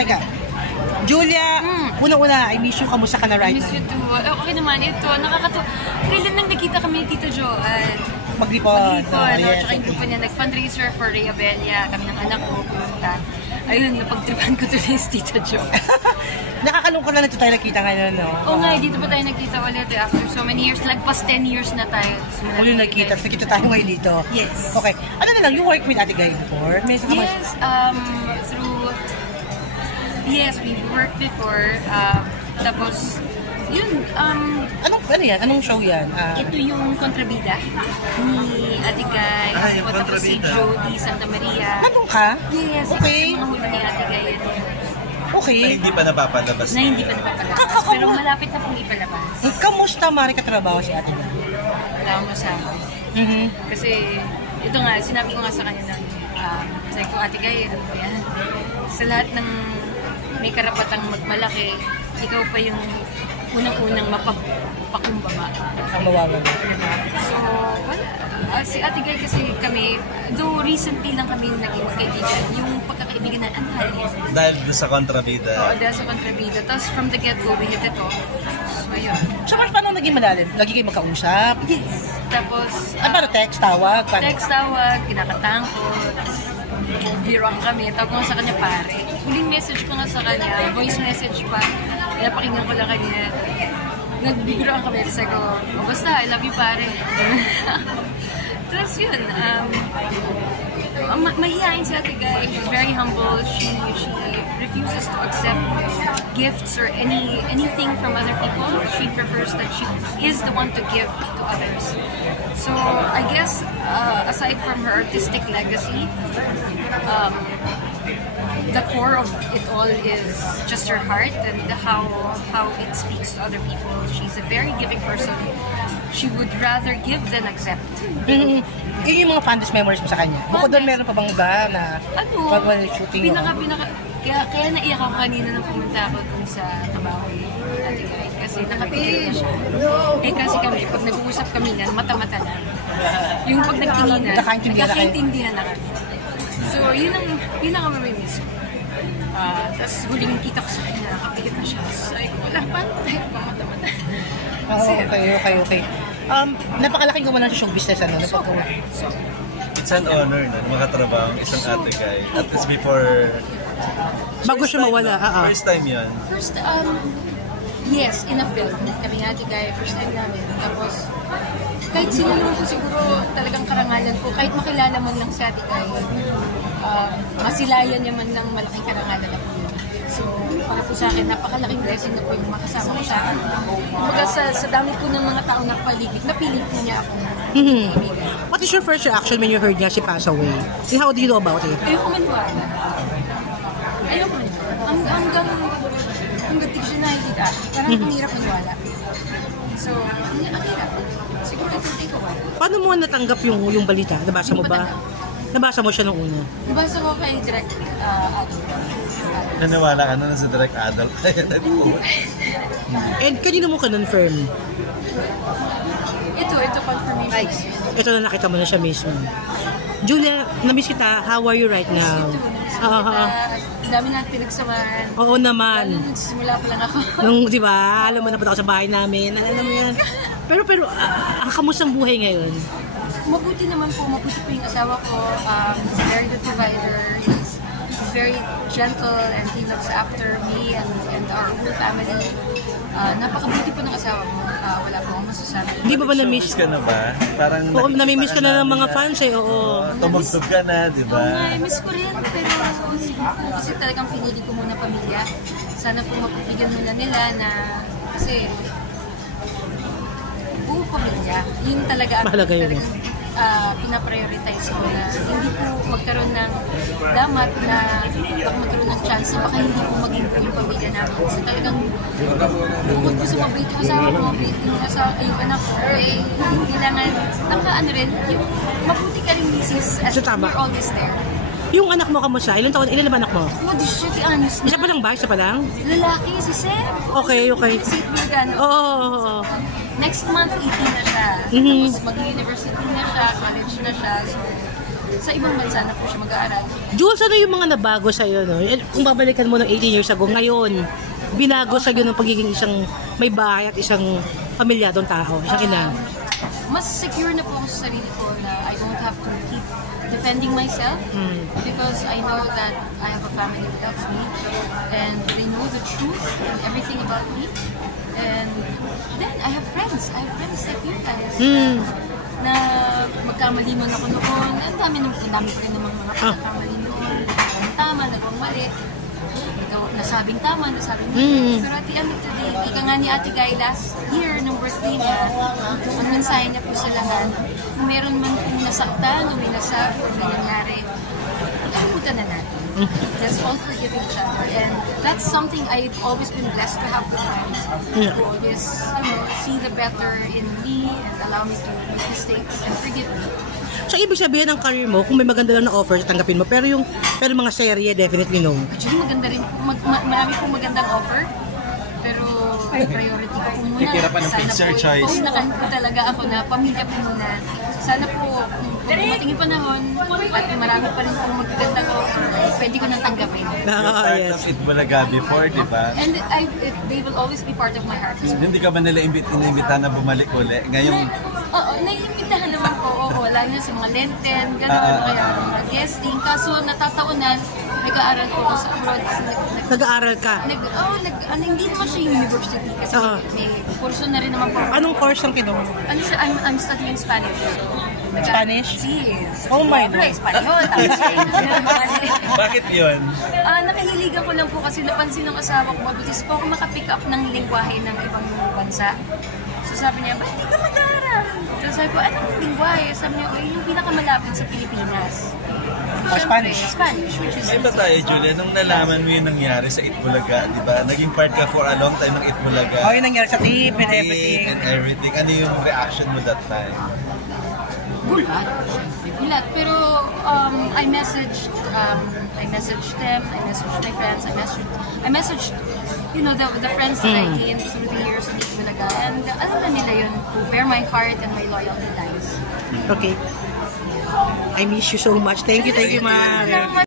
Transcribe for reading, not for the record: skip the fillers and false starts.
Ay ka. Julia, una-una, I miss you. Kamusta ka na right now? I miss you too. Okay naman, ito, nakakatuwa. Kailan nang nakita kami ni Tito Joan? Maglipon. Yes. Tsaka yung grupo niya, nag-fundraiser for Rhea Bella. Kami ng anak ko, pumunta. Ayun, napagtripan ko tuloy si Tito Jo. Nakakalungkot na tayo nakita ngayon, no? Oo nga, dito pa tayo nagkita ulit after so many years. Lagpas 10 years na tayo. Uli nagkita tayo ngayon dito. Yes. Okay. Ano na lang, you work with Ate Guy before? Yes, yes, we worked before. Tapos, yun, ano yan? Anong show yan? Ito yung Kontrabida ni Ate Guy. Yung Tapos si Jody Santa Maria. Nandun ka? Yes, okay. Mga huli ni Ate Guy. Okay. Na hindi pa napapalabas. Pero malapit na pong ipalabas. Kamusta, Mari, katrabaho si Ate Guy? Wala akong masabi. Kasi, ito nga, sinabi ko nga sa kanya nun, sabi ko, Ate Guy, ano ba yan? Sa lahat ng may karapatang magmalaki, ikaw pa yung unang-unang mapakumbaba. Ang mawawala. So, wala. Si Ate Guy kasi kami, though recently lang kami naging magkaibigan, yung pagkakaibigan na anhalin. Dahil sa Kontrabida. Oo, dahil sa Kontrabida. Tapos from the get-go, we hit it off. So, yun. So, paano naging malalim? Lagi kayo magkausap? Yes. Tapos, paano text, tawag? Text, tawag, kinakataan ko. Biroan kami. Tawag ko sa kanya, pare. Huling message ko nga sa kanya, voice message pa. Napakinggan ko lang kanya. Nagbibiroan kami. Kasi ko, basta, I love you, pare. Tapos yun, mahihain si Ate Guy. She's very humble. She refuses to accept gifts or anything from other people. She prefers that she is the one to give to others. So I guess aside from her artistic legacy, the core of it all is just her heart and how it speaks to other people. She's a very giving person. She would rather give than accept. Yun yung mga fondest memories mo sa kanya. Bukod doon, meron pa bang iba na shooting? Kaya naiyak ako kanina nang pumunta ako dun sa Kabawi, Ate Guy. Kasi nakapigil na siya. Kasi kami, pag nag-uusap kami na, mata-mata na. Yung pag nagtinginan, nagkakaintindihan na kami. So, yun ang pinaka-mamimiss ko. Tapos huling kita ko sa kanya, nakapigil na siya. Sabi ko, wala, paano tayo mata-mata? Okay. Napakalaking gumawa ng show business, ano? So, it's an honor na makatrabaho ang isang Ate Guy. At least before... Bago siya mawala. First time yun? Yes, in a film. Kami nga Ate Guy, first time namin. Tapos, kahit sinanong ko siguro talagang karangalan ko, kahit makilala man lang si Ate Guy, masilayan niya man lang malaking karangalan na po yun. So, para po sa akin, napakalaking blessing na po yung makasama ko sa akin. Kumbaga sa dami po ng mga tao na paligid, napili po niya ako. What is your first reaction when you heard niya she passed away? How do you know about it? Ayoko maniwala. Hanggang siya nakikita, parang ang hirap maniwala. So, ang hirap. Siguro ito take a while. Paano mo natanggap yung balita? Nabasa mo ba? Nabasa mo siya nung una? Nabasa ko kay Direct Naniwala ka na sa Direct Adult. And kanino mo ka-confirm? Ito confirmation. Ito na nakita mo na siya mismo. Julia, namiss kita. How are you right now? Dami natin pinagsamahan. Oo naman. Lalo nagsisimula pa lang ako. Nung, di ba? Alam mo, napunta ako sa bahay namin. Alam mo yan. Pero, kamusta ang buhay ngayon? Mabuti naman po. Mabuti po yung asawa ko. He's a very good provider. He's very gentle and he looks after me and our whole family. Napakabuti po ng asawa ko. Wala po akong masasabi. Hindi ba na-miss ka na ba? Parang nami-miss ka na ng mga fans eh. Oo. Tumugtog ka na, di ba? Oo nga, miss ko rin. Pero kasi talagang pinili ko muna pamilya. Sana po mapapigyan muna nila na kasi buong pamilya. Yun talaga mahalaga yun. pinaprioritize ko na hindi po magkaroon ng damat na baka magkaroon ng chance na baka hindi po maging po yung pamilya namin. Kasi talagang bukod po sa mabait yung asawa ko, mabait yung asawa, yung anak ko, hindi lang ano rin, yung mabuti ka rin misis as we're always there. Yung anak mo kamusta? Ilan naman anak mo? Oh, this should be honest. Isa pa lang ba? Isa pa lang? Lalaki, si Seb. Okay. Si Burgano. Oo. Next month, 18 na siya. Tapos mag-university na siya, college na siya. So, sa ibang bansa na po siya mag-aaral. Jules, ano yung mga nabago sa'yo, no? Kung babalikan mo ng 18 years ago, ngayon, binago sa'yo ng pagiging isang may bahay at isang pamilyadong tao, isang ina. Mas secure na po ako sa sarili ko na I don't have to keep defending myself because I know that I have a family that loves me and they know the truth and everything about me. And then I have friends. I have friends like you guys. Na magkamali man ako noon. Ang dami pa rin namang mga pagkakamali noon. Tama, nagawang mali. Nasabing tama, nasabing mali. Pero at the end of the day, ika nga ni Ate Guy last year, nung birthday niya, ang mensahe niya po sa lahat, kung meron man kung nasaktan, o may nasabi, o may nangyari, ikalimutan na natin. Let's all forgive each other. And that's something I've always been blessed to have with friends. Who always, see the better in me and allow me to make mistakes and forgive me. So, ibig sabihin ng career mo, kung may maganda lang na offer, tanggapin mo. Pero mga serye, definitely no. Actually, maganda rin. Marami pong magandang offer. Pero priority ko po muna. Kikira pa ng Pixar choice. Unakan po talaga ako na pamilya po muna. Sana po, kung dumating yung panahon, at marami pa rin pong magagandang offer, pwede ko nang tanggapin. Part of It Bulaga before, di ba? And they will always be part of my heart. Hindi ka ba nila inimbitahan na bumalik uli? Ngayon, Oo, naiimbitahan naman po. Oo, lalo na sa mga Lenten, gano'n, kaya mga guesting. Kaso natataunan, nag-aaral po ako sa abroad. Nag-aaral ka? Hindi naman siya university kasi may kurso na rin naman po. Anong course ang kinuha? Ano siya? I'm studying Spanish. Spanish? Yes. Oh my God. Espanyol. bakit yun? Nakahiligan ko lang po kasi napansin ng asawa ko, mabutis po ako makapick up ng lingwahe ng ibang bansa. So sabi niya, ba't di ka mag-aaral? So sabi ko, anong lingwahe? Sabi niya, yung pinakamalapit sa Pilipinas. Spanish. Spanish, which is... May ba tayo, Julia, nung nalaman mo yung nangyari sa Itbulaga, di ba? Naging part ka for a long time ng Itbulaga. Yung nangyari sa tip and everything. And everything. Ano yung reaction mo that time? Gulat. Gulat. Pero I messaged them, I messaged my friends, I messaged the friends that I gained through the years in Itbulaga. And alam na nila yun, to where my heart and my loyalty lies. Okay. I miss you so much. Thank you, Mare.